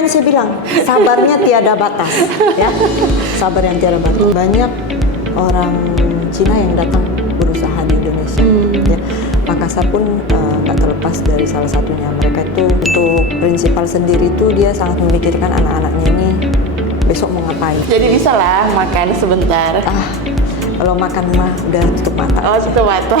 Makanya saya bilang sabarnya tiada batas, ya. Sabar yang tiada batas. Banyak orang Cina yang datang berusaha di Indonesia. Ya. Makassar pun nggak terlepas dari salah satunya. Mereka itu untuk prinsipal sendiri itu dia sangat memikirkan anak-anaknya ini besok mau ngapain. Jadi bisa lah makan sebentar. Kalau makan mah udah tutup mata. Oh, tutup mata.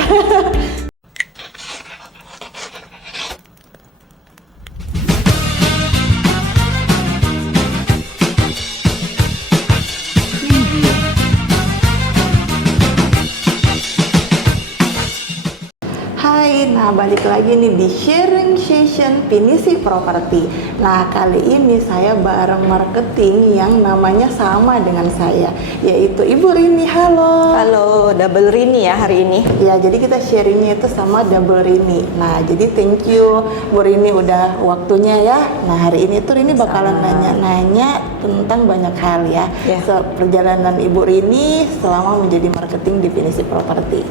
Hai, nah balik lagi nih di sharing session Pinisi Property. Nah kali ini saya bareng marketing yang namanya sama dengan saya, yaitu Ibu Rini. Halo. Halo, double Rini ya hari ini. Ya, jadi kita sharingnya itu sama double Rini. Nah, jadi thank you Bu Rini udah waktunya ya. Nah, hari ini tuh Rini bakalan nanya-nanya tentang banyak hal ya. Perjalanan Ibu Rini selama menjadi marketing di Pinisi Property.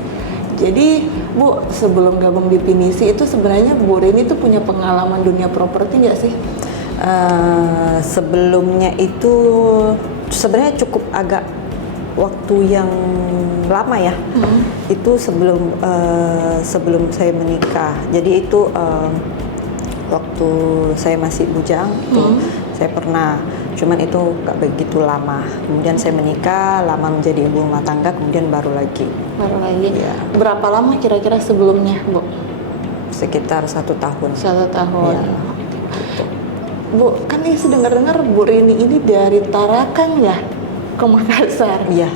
Jadi, Bu, sebelum gabung di Pinisi itu sebenarnya Bu Rini tuh punya pengalaman dunia properti nggak sih? Sebelumnya itu sebenarnya cukup agak waktu yang lama ya. Itu sebelum saya menikah. Jadi itu waktu saya masih bujang tuh saya pernah, cuman itu gak begitu lama. Kemudian saya menikah, lama menjadi ibu rumah tangga, kemudian baru lagi. Ya. Berapa lama kira-kira sebelumnya, Bu? Sekitar 1 tahun. 1 tahun. Ya, gitu. Bu, kan ini dengar-dengar Bu Rini ini dari Tarakan ya ke Makassar. Iya,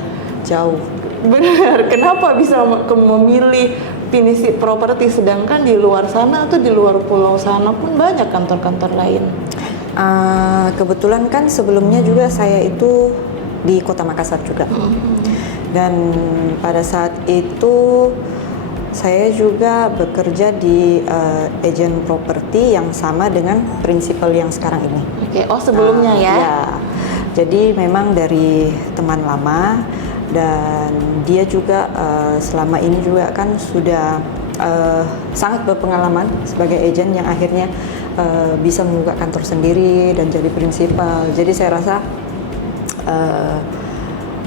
jauh. Benar. Kenapa bisa memilih Pinisi Property sedangkan di luar sana atau di luar pulau sana pun banyak kantor-kantor lain? Kebetulan kan sebelumnya juga saya itu di Kota Makassar juga. Dan pada saat itu saya juga bekerja di agen properti yang sama dengan prinsipal yang sekarang ini. Oke, oh sebelumnya ya? Ya. Jadi memang dari teman lama, dan dia juga selama ini juga kan sudah sangat berpengalaman sebagai agen yang akhirnya bisa membuka kantor sendiri dan jadi prinsipal. Jadi saya rasa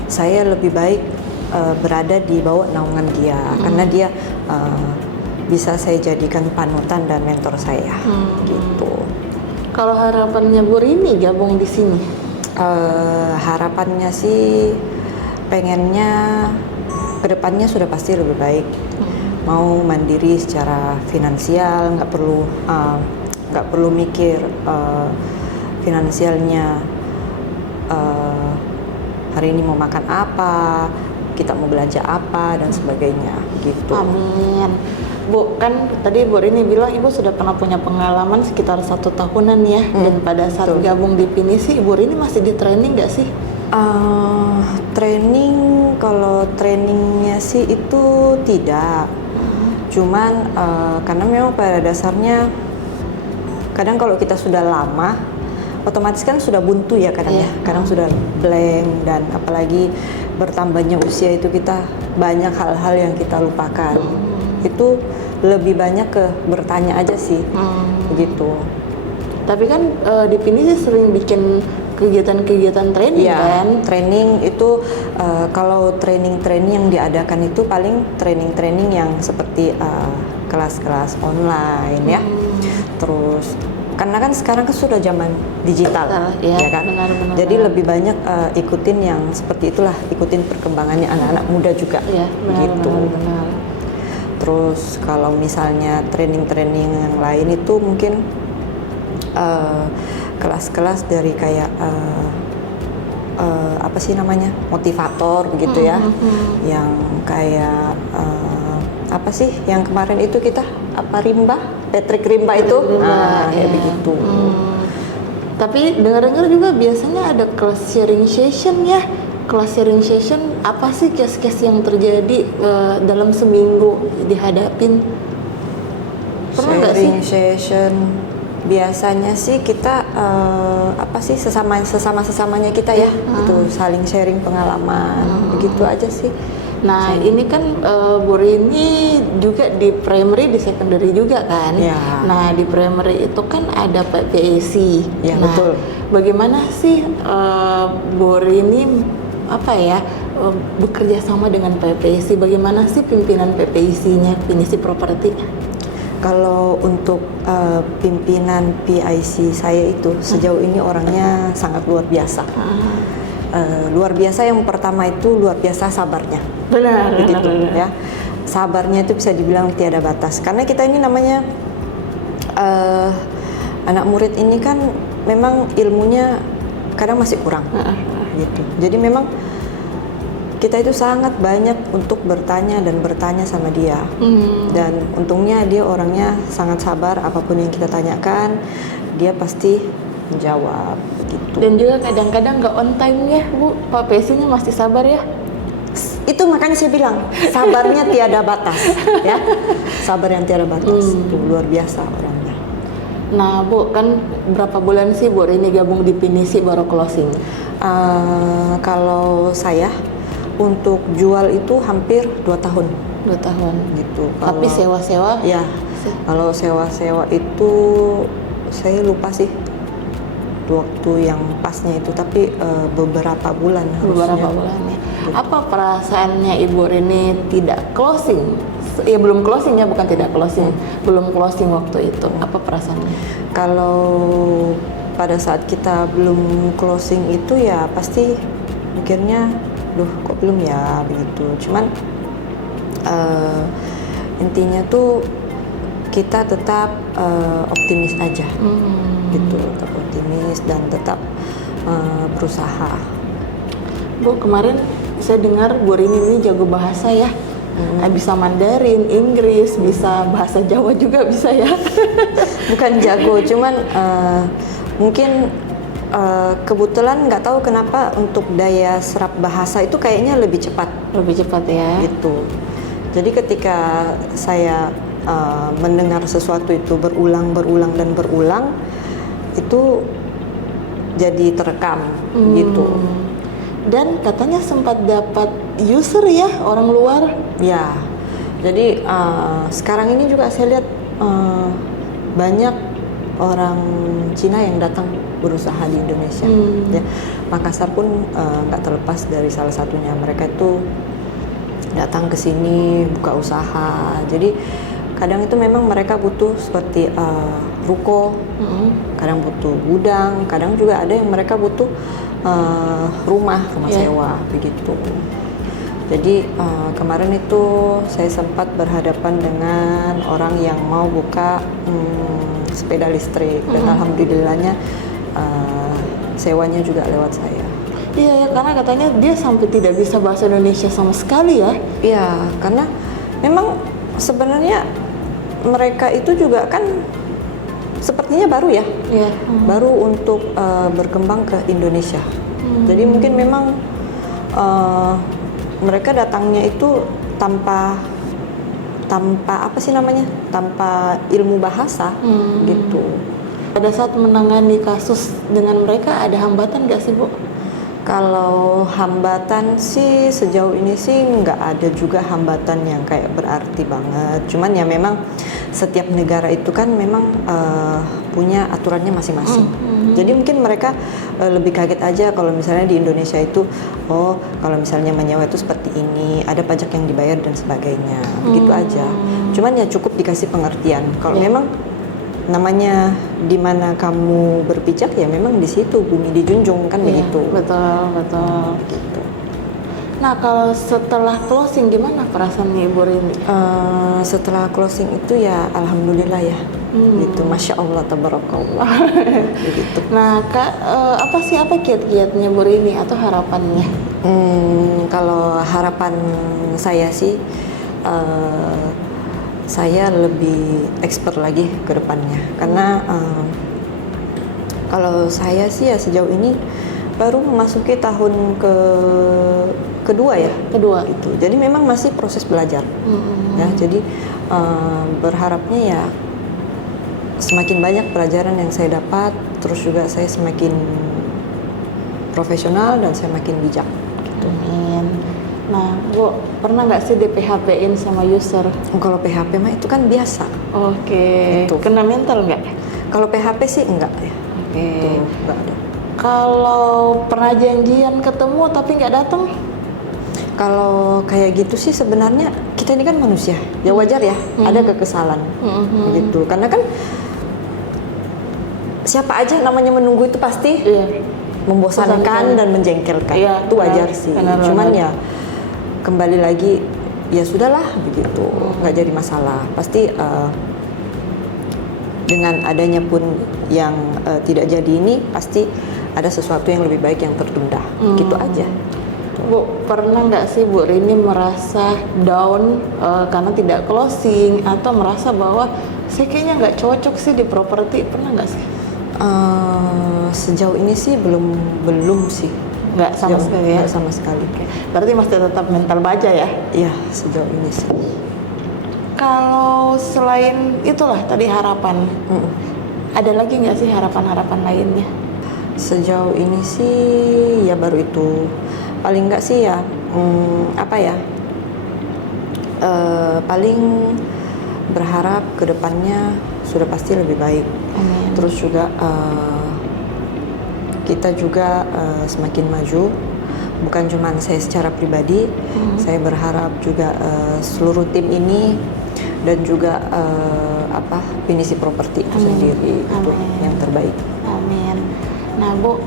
saya lebih baik berada di bawah naungan dia, karena dia bisa saya jadikan panutan dan mentor saya. Gitu. Kalau harapannya Bu Rini gabung di sini? Harapannya sih pengennya kedepannya sudah pasti lebih baik. Mau mandiri secara finansial, nggak perlu mikir finansialnya hari ini mau makan apa, kita mau belanja apa dan sebagainya gitu. Amin. Bu, kan tadi Bu Rini bilang Ibu sudah pernah punya pengalaman sekitar 1 tahunan ya. Dan pada saat gabung di Pinisi, Ibu Rini masih di training nggak sih? Training, kalau trainingnya sih itu tidak. Cuman karena memang pada dasarnya kadang kalau kita sudah lama, otomatis kan sudah buntu ya kadang ya. Kadang sudah blank, dan apalagi bertambahnya usia itu kita banyak hal-hal yang kita lupakan. Itu lebih banyak ke bertanya aja sih, begitu. Tapi kan di Pinisi sering bikin kegiatan-kegiatan training kan? Training itu kalau training yang diadakan itu paling training yang seperti kelas-kelas online ya. Terus karena kan sekarang kan sudah zaman digital, ya kan? Benar. Jadi lebih banyak ikutin yang seperti itulah, ikutin perkembangannya anak-anak muda juga. Iya, benar. Terus kalau misalnya training yang lain itu mungkin kelas-kelas dari kayak apa sih namanya, motivator begitu ya, yang kayak apa sih yang kemarin itu kita Patrick Rimba itu, kayak begitu. Tapi dengar-dengar juga biasanya ada kelas sharing session ya. Kelas sharing session apa sih case-case yang terjadi dalam seminggu dihadapin? Pernah nggak sih? Sharing session biasanya sih kita apa sih sesamanya kita ya, itu saling sharing pengalaman, begitu aja sih. Nah ini kan Bu Rini juga di primary, di secondary juga kan. Ya. Nah di primary itu kan ada PPAC. Ya, Nah, betul. bagaimana sih Bu Rini bekerja sama dengan PPAC? Bagaimana sih pimpinan PPAC-nya, Pinisi Property? Kalau untuk pimpinan PIC saya itu sejauh ini orangnya sangat luar biasa. Luar biasa, yang pertama itu luar biasa sabarnya. Benar, Begitu benar. ya. Sabarnya itu bisa dibilang tiada batas. Karena kita ini namanya anak murid ini kan memang ilmunya kadang masih kurang. Gitu. Jadi memang kita itu sangat banyak untuk bertanya dan bertanya sama dia. Dan untungnya dia orangnya sangat sabar, apapun yang kita tanyakan dia pasti menjawab gitu. Dan juga kadang-kadang nggak on time ya Bu, Pak PC-nya masih sabar ya. Itu makanya saya bilang sabarnya tiada batas ya. Sabar yang tiada batas. Itu luar biasa orangnya. Nah Bu, kan berapa bulan sih Bu Rini gabung di Pinisi baru closing? Kalau saya untuk jual itu hampir 2 tahun 2 tahun gitu. Tapi sewa-sewa? Ya, kalau sewa-sewa itu saya lupa sih waktu yang pasnya itu, tapi beberapa bulan harusnya. Beberapa bulan ya. Apa perasaannya Ibu Rini tidak closing? Ya belum closing ya, bukan tidak closing. Belum closing waktu itu. Apa perasaannya? Kalau pada saat kita belum closing itu ya pasti mikirnya, duh kok belum ya begitu. Cuman intinya tuh kita tetap optimis aja, gitu, tetap optimis dan tetap berusaha. Bu, kemarin saya dengar Bu Rini ini jago bahasa ya. Bisa Mandarin, Inggris, bisa bahasa Jawa juga bisa ya. Bukan jago, cuman mungkin kebetulan nggak tahu kenapa untuk daya serap bahasa itu kayaknya lebih cepat. Lebih cepat ya. Gitu. Jadi ketika saya mendengar sesuatu itu berulang dan berulang, itu jadi terekam gitu. Dan katanya sempat dapat user ya, orang luar. Ya, jadi sekarang ini juga saya lihat banyak orang Cina yang datang berusaha di Indonesia. Ya, Makassar pun nggak terlepas dari salah satunya. Mereka itu datang ke sini buka usaha. Jadi kadang itu memang mereka butuh seperti ruko, kadang butuh gudang, kadang juga ada yang mereka butuh rumah sewa begitu. Jadi kemarin itu saya sempat berhadapan dengan orang yang mau buka sepeda listrik dan alhamdulillahnya sewanya juga lewat saya. Iya ya, karena katanya dia sampai tidak bisa bahasa Indonesia sama sekali ya. Iya, karena memang sebenarnya mereka itu juga kan sepertinya baru ya, baru untuk berkembang ke Indonesia. Jadi mungkin memang mereka datangnya itu tanpa apa sih namanya, tanpa ilmu bahasa gitu. Pada saat menangani kasus dengan mereka ada hambatan nggak sih Bu? Kalau hambatan sih sejauh ini sih nggak ada juga hambatan yang kayak berarti banget. Cuman ya memang setiap negara itu kan memang punya aturannya masing-masing. Jadi mungkin mereka lebih kaget aja kalau misalnya di Indonesia itu, oh kalau misalnya menyewa itu seperti ini, ada pajak yang dibayar dan sebagainya, begitu aja. Cuman ya cukup dikasih pengertian. Kalau memang namanya di mana kamu berpijak ya memang di situ bumi dijunjung kan begitu. Betul. Gitu. Nah kalau setelah closing gimana perasaannya Ibu Rini? Setelah closing itu ya alhamdulillah ya. Gitu, masya Allah, tabarakallah. Begitu. Nah Kak, apa kiat-kiatnya Bu Rini atau harapannya? Kalau harapan saya sih saya lebih expert lagi ke depannya karena kalau saya sih ya sejauh ini baru memasuki tahun kedua gitu. Jadi memang masih proses belajar ya. Jadi berharapnya ya semakin banyak pelajaran yang saya dapat, terus juga saya semakin profesional dan saya makin bijak gitu. Amin. Nah, Bu, pernah nggak sih di PHP-in sama user? Kalau PHP mah itu kan biasa. Oke. Itu. Kena mental nggak? Kalau PHP sih enggak ya. Oke. Itu enggak ada. Kalau pernah janjian ketemu tapi nggak datang? Kalau kayak gitu sih sebenarnya kita ini kan manusia, ya wajar ya, ada kekesalan, gitu. Karena kan siapa aja namanya menunggu itu pasti membosankan dan menjengkelkan, Iya, itu wajar sih. Cuman ya kembali lagi, ya sudahlah begitu, nggak jadi masalah. Pasti dengan adanya pun yang tidak jadi ini, pasti ada sesuatu yang lebih baik yang tertunda, gitu aja. Bu, pernah nggak sih Bu Rini merasa down karena tidak closing atau merasa bahwa saya kayaknya nggak cocok sih di properti, pernah nggak sih? Sejauh ini sih belum sih. Nggak sama sekali ya? Nggak sama sekali. Berarti masih tetap mental baja ya? Iya, sejauh ini sih. Kalau selain itulah tadi harapan, ada lagi nggak sih harapan-harapan lainnya? Sejauh ini sih ya baru itu. Paling nggak sih ya, paling berharap kedepannya sudah pasti lebih baik. Amin. Terus juga kita juga semakin maju. Bukan cuma saya secara pribadi, saya berharap juga seluruh tim ini dan juga Pinisi Properti itu sendiri itu yang terbaik. Amin. Nah Bu,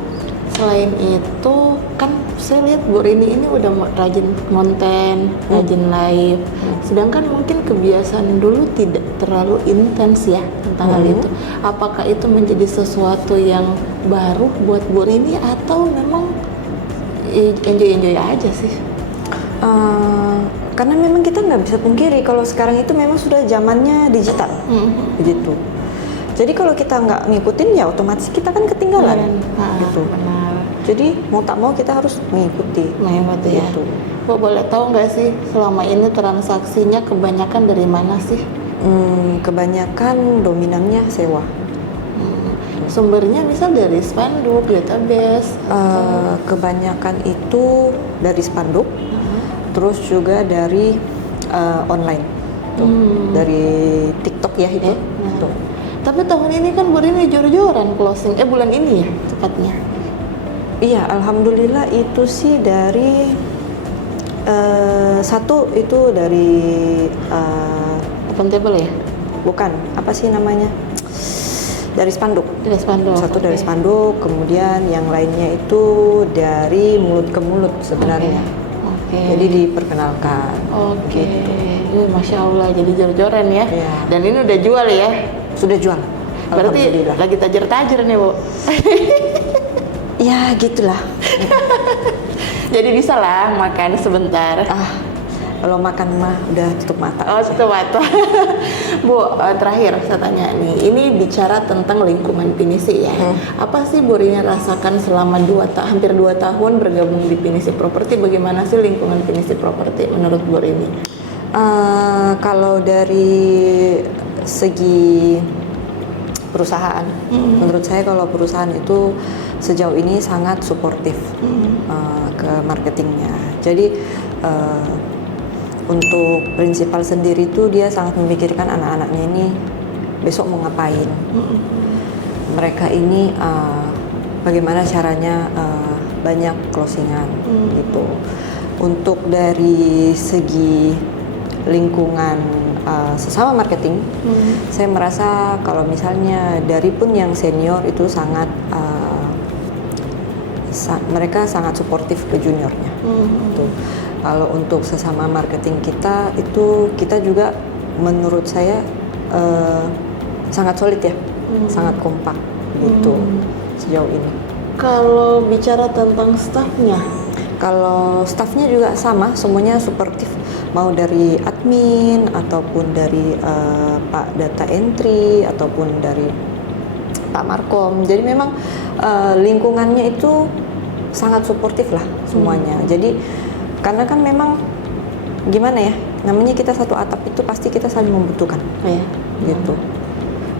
selain itu kan saya lihat Bu Rini ini udah rajin konten, rajin live. Sedangkan mungkin kebiasaan dulu tidak terlalu intens ya tentang hal itu. Apakah itu menjadi sesuatu yang baru buat Bu Rini atau memang enjoy aja sih? Karena memang kita nggak bisa pungkiri kalau sekarang itu memang sudah zamannya digital, begitu. Jadi kalau kita nggak ngikutin ya otomatis kita kan ketinggalan, gitu. Benar. Jadi mau tak mau kita harus mengikuti. Ya. Gitu. Bu, boleh tahu nggak sih selama ini transaksinya kebanyakan dari mana sih? Kebanyakan dominannya sewa. Sumbernya misal dari spanduk, database? Kebanyakan itu dari spanduk, terus juga dari online, dari TikTok ya itu. Tuh. Tapi tahun ini kan Bu Rini jor-joran closing, bulan ini ya tepatnya? Iya, alhamdulillah itu sih dari satu itu dari Open table ya? bukan, apa sih namanya? Dari spanduk. Dari spanduk. Satu dari spanduk, kemudian yang lainnya itu dari mulut ke mulut sebenarnya. Jadi diperkenalkan. Gitu. Masya Allah, jadi jor-joran ya. Dan ini udah jual ya? Sudah jual. Berarti lagi tajir-tajir nih Bu. Ya gitulah. Jadi bisa lah makan sebentar. Kalau makan mah udah tutup mata. Oh, tutup mata. Bu, terakhir saya tanya nih, ini bicara tentang lingkungan Pinisi ya. Apa sih Bu Rini rasakan selama hampir 2 tahun bergabung di Pinisi Properti? Bagaimana sih lingkungan Pinisi Properti menurut Bu Rini? Kalau dari segi perusahaan, menurut saya kalau perusahaan itu sejauh ini sangat suportif ke marketingnya. Jadi untuk prinsipal sendiri itu dia sangat memikirkan anak-anaknya ini besok mau ngapain. Mereka ini bagaimana caranya banyak closingan gitu. Untuk dari segi lingkungan sesama marketing, saya merasa kalau misalnya dari pun yang senior itu sangat mereka sangat suportif ke juniornya. Gitu. Kalau untuk sesama marketing kita itu kita juga menurut saya sangat solid ya, sangat kompak gitu sejauh ini. Kalau bicara tentang staffnya? Kalau staffnya juga sama, semuanya suportif, mau dari admin ataupun dari Pak Data Entry ataupun dari Pak Markom. Jadi memang lingkungannya itu sangat suportif lah semuanya. Jadi karena kan memang gimana ya, namanya kita satu atap itu pasti kita saling membutuhkan, gitu.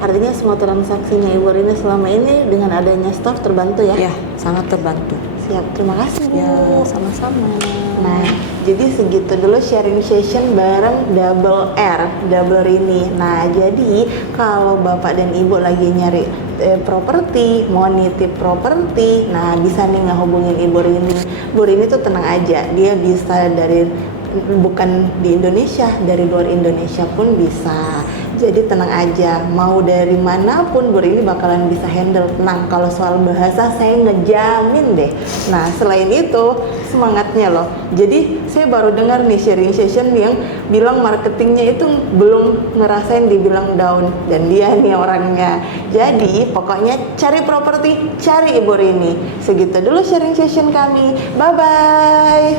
Artinya semua transaksinya Ibu Rini selama ini dengan adanya staff terbantu ya? Ya, sangat terbantu. Siap, terima kasih Bu. Ya, sama-sama. Nah, jadi segitu dulu sharing session bareng Double R, Double Rini. Nah, jadi kalau Bapak dan Ibu lagi nyari properti, mau nitip properti, nah bisa nih ngehubungin Ibu Rini. Bu Rini tuh tenang aja, dia bisa dari bukan di Indonesia, dari luar Indonesia pun bisa. Jadi tenang aja, mau dari manapun Bu Rini bakalan bisa handle. Tenang, kalau soal bahasa saya ngejamin deh. Nah, selain itu semangatnya loh. Jadi saya baru dengar nih sharing session yang bilang marketingnya itu belum ngerasain dibilang down, dan dia nih orangnya. Jadi pokoknya cari properti, cari Ibu Rini. Segitu dulu sharing session kami. Bye bye.